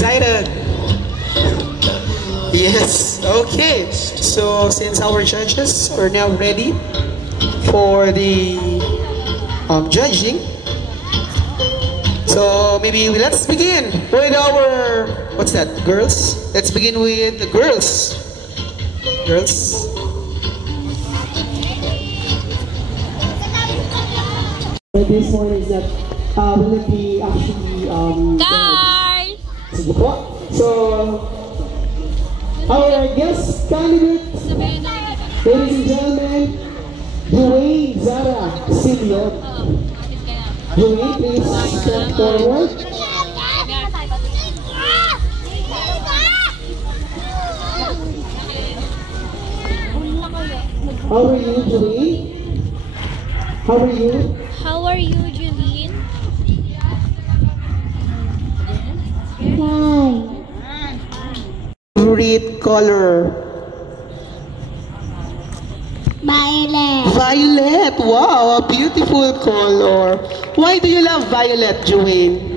excited? Yes, okay. So since our judges are now ready for the judging, so maybe let's begin with our, what's that, girls? Let's begin with the girls. Girls. This one is that, will it be actually, Guys! Sige po. So, our guest candidate, ladies and gentlemen, Dwayne Zara Simeon. Dwayne, please step forward. How are you, Dwayne? How are you? How are you, Julie? Favorite color? Violet. Violet. Wow, a beautiful color. Why do you love violet, Dwayne?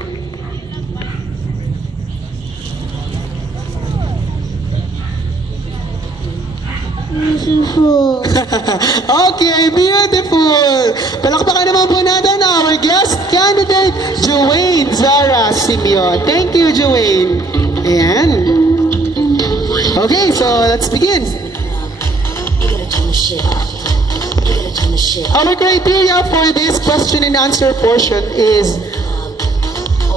Beautiful. Okay, beautiful. Palakpakan naman po natin our guest candidate, Dwayne Zara Simeon. Thank you, Dwayne. Ayan. Okay, so let's begin. Our criteria for this question and answer portion is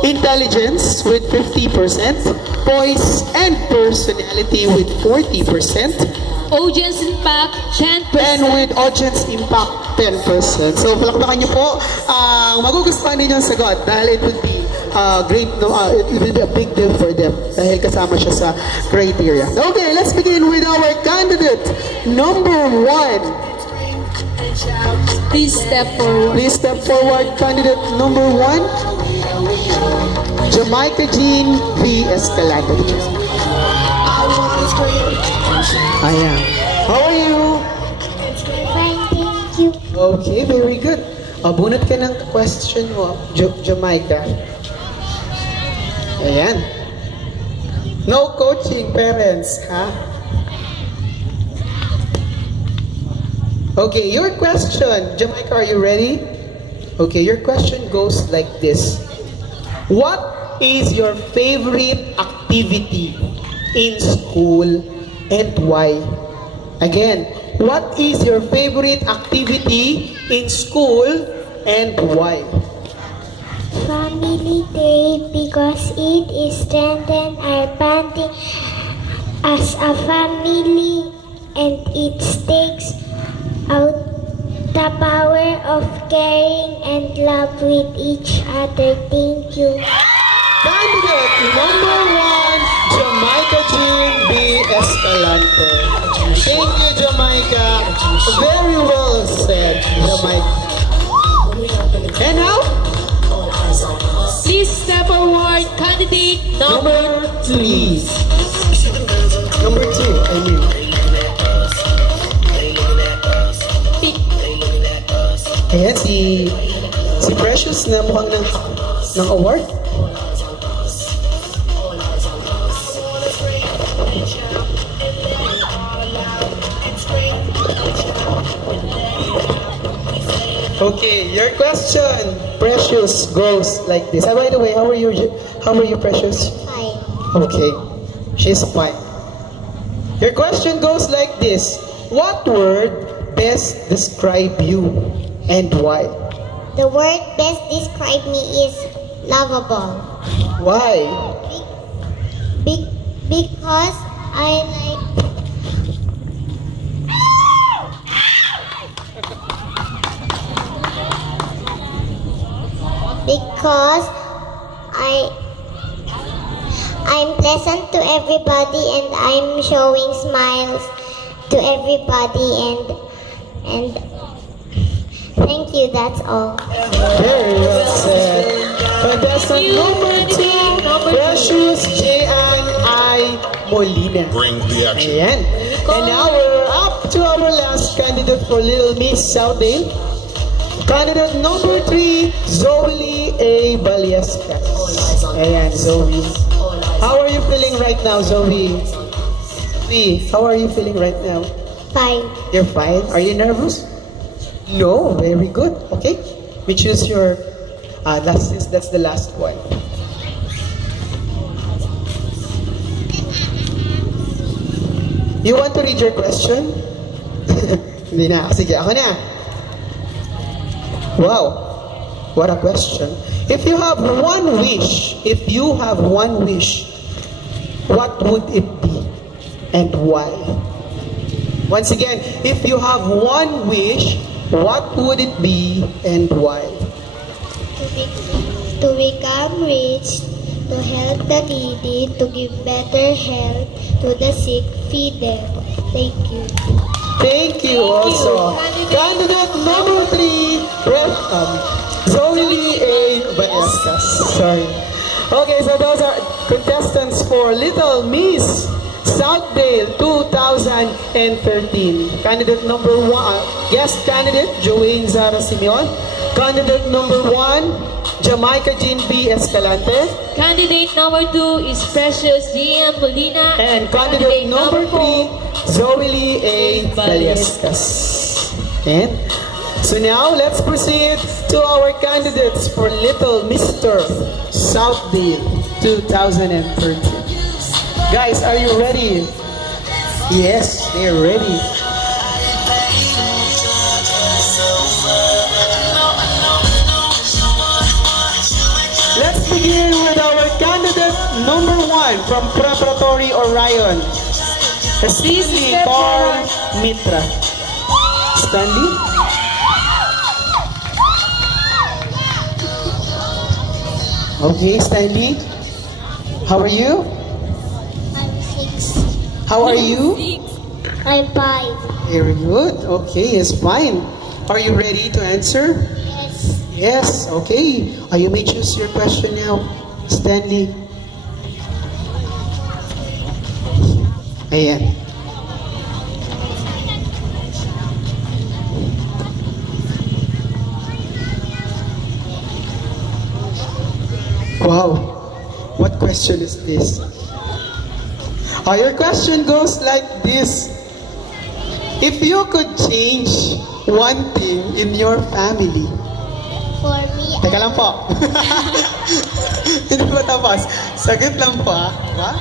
intelligence with 50%, poise and personality with 40%, Audience impact, 10%. and with audience impact, 10%. So, palakpakan niyo po ang magugustuhan ninyong sagot dahil it would be great, no, it will be a big deal for them dahil kasama siya sa criteria. Okay, let's begin with our candidate number 1. Please step forward. Please step forward, candidate number 1, Jamaica Jean V. Escalante. Ayan. How are you? Fine, thank you. Okay, very good. Bunot ka ng question mo, Jamaica. Ayan. No coaching, parents, ha? Okay, your question, Jamaica, are you ready? Okay, your question goes like this. What is your favorite activity in school and why? Again, what is your favorite activity in school and why? Family Day because it is strengthen our bonding as a family and it takes out the power of caring and love with each other. Thank you. Candidate number 1, Jamaica Jean B. Escalante. Thank you, Jamaica. Very well said, Jamaica. And now, Please step forward, candidate number 3. Number 2, I mean. Ayan, si Precious na mukhang ng award. Okay, your question, Precious, goes like this. By the way, how are you, Precious? Fine. Okay, she's fine. Your question goes like this. What word best describe you and why? The word best describe me is lovable. Why? Because I like because I'm pleasant to everybody and I'm showing smiles to everybody and thank you, that's all. Very well said. Contestant number 2, Precious J.N. I. Molina. Bring the action. Ayan. And now we're up to our last candidate for Little Miss Southdale. Candidate number 3, Zoe A. Baliascas. Ayan, Zoe. How are you feeling right now, Zoe? Zoe, how are you feeling right now? Fine. You're fine. Are you nervous? No, very good. Okay, we choose your last, since that's the last one. You want to read your question? Hindi na. Sige, ako na. Wow, what a question. If you have one wish, what would it be and why? Once again, if you have one wish, what would it be and why? To become rich, to help the needy, to give better health to the sick, feed them. Thank you. Thank you also. Candidate number 3, Zoe Lee A. Ballestas. Sorry. Okay, so those are contestants for Little Miss Southdale 2013. Candidate number 1, guest candidate, Joanne Zara Simeon. Candidate number 1, Jamaica Jean B. Escalante. Candidate number 2 is Precious Gian Molina. And candidate number 3, Zoe Lee A. Ballestas. And so now, let's proceed to our candidates for Little Mr. Southdale 2013. Guys, are you ready? Yes, they're ready. Let's begin with our candidate number 1 from Preparatory Orion. Stanley Carl Mitra. Stanley? Okay, Stanley. How are you? I'm 6. How are you? I'm 5. Very good. Okay, it's fine. Are you ready to answer? Yes. Yes, okay. You may choose your question now, Stanley. Ayan. Wow, what question is this? Your question goes like this. If you could change one thing in your family. For me, Teka lang po. Hindi pa tapos. Sagot lang po.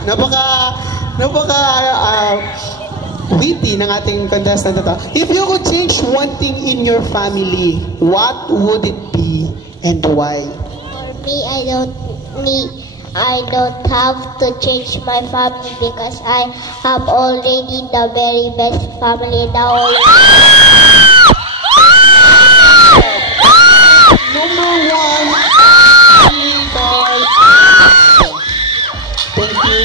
Napaka witty ng ating contestant na to. If you could change one thing in your family, what would it be and why? for me, I don't have to change my family because I have already the very best family in the whole world. Number 1, thank you.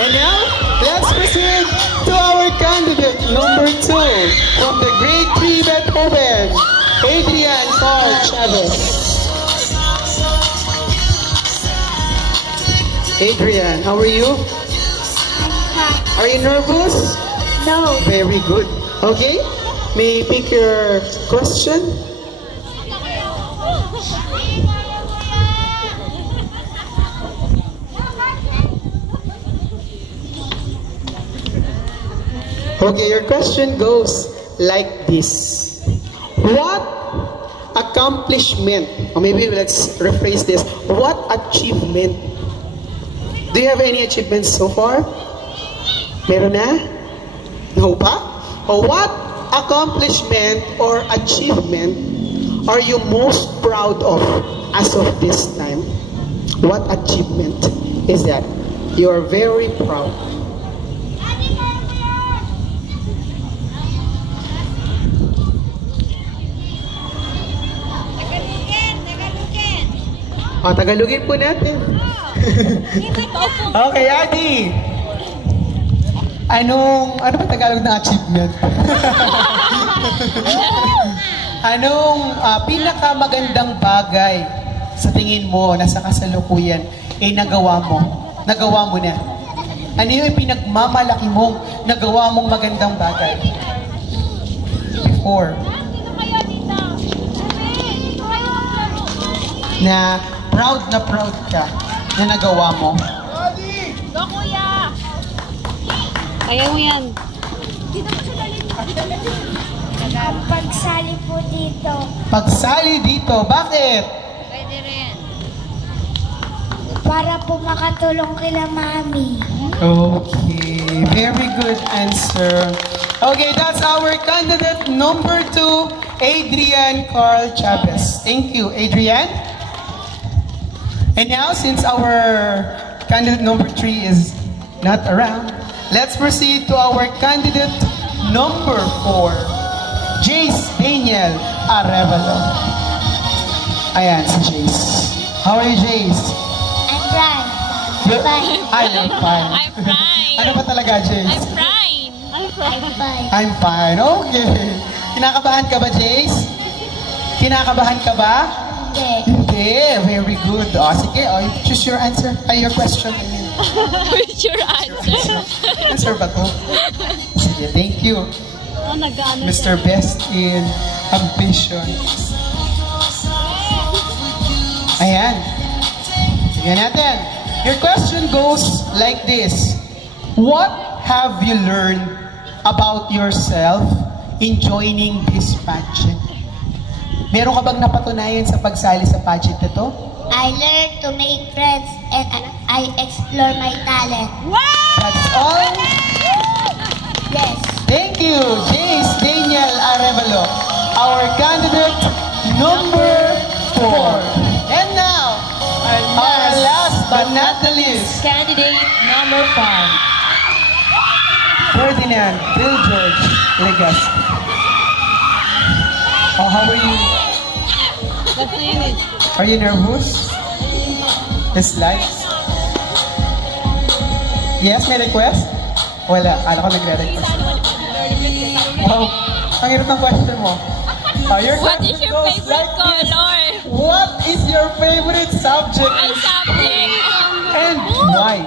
And now, let's proceed to our candidate number 2 from the grade 3 Beethoven, Adrian Carl Chavez. Adrian, how are you? Are you nervous? No. Very good. Okay, may you pick your question? Okay, your question goes like this. What accomplishment, or maybe let's rephrase this, what achievement, do you have any achievements so far? Meron na? No pa? Or what accomplishment or achievement are you most proud of as of this time? What achievement is that you are very proud? Tagalogin po natin. Okay, Adi. Ano ba Tagalog na achievement? Anong pinakamagandang bagay sa tingin mo na sa kasalukuyan nagawa mo na? Ano yung pinagmamalaki mong nagawa mong magandang bagay? Before. Na proud ka na nagawa mo? Go, kuya! Kaya mo yan. Pagsali po dito. Pagsali dito, bakit? Pwede rin. Para po makatulong kila mami. Okay, very good answer. Okay, that's our candidate number 2, Adrian Carl Chavez. Thank you, Adrian. And now, since our candidate number 3 is not around, let's proceed to our candidate number 4, Jace Daniel Arevalo. Ayan, si Jace. How are you, Jace? I'm fine. Fine. I am fine. I'm fine. Ano ba talaga, Jace? I'm fine. I'm fine. I'm fine. Okay. Kinakabahan ka ba, Jace? Kinakabahan ka ba? Hindi. Hindi. Very good. O, sige. O, choose your answer. Ay, your question. What's your answer? Answer ba to? Sige, thank you. Mr. Best in Ambition. Ayan. Sige natin. Your question goes like this. What have you learned about yourself in joining this pageant? Meron ka bang napatunayan sa pagsali sa pageant ito? I learned to make friends and I explore my talent. That's all? Yes. Thank you, Jace Daniel Arevalo, our candidate number 4. And now, our last but not the least, Candidate number 5. Ferdinand Bill George Legaspi. Oh, how are you? What's the name? Are you nervous? This lights? Yes, may request? Wala, alam ko nagre-request. Wow, ang hirap ng question mo. Your What is question your goes favorite like this. color? What is your favorite subject? Ay, subject. And why?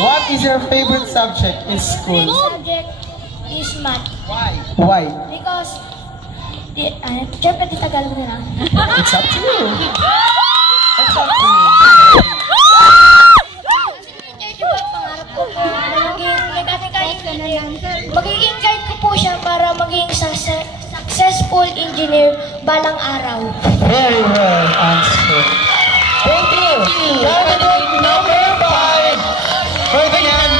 What is your favorite subject in school? Subject is math. Why? Because, syempre di Tagalog na lang. It's up to you. It's up to you. Pangarap ko po magiging guide ko po siya para maging successful engineer balang araw. Very well answered. Thank you. Candidate number 5, Ferdinand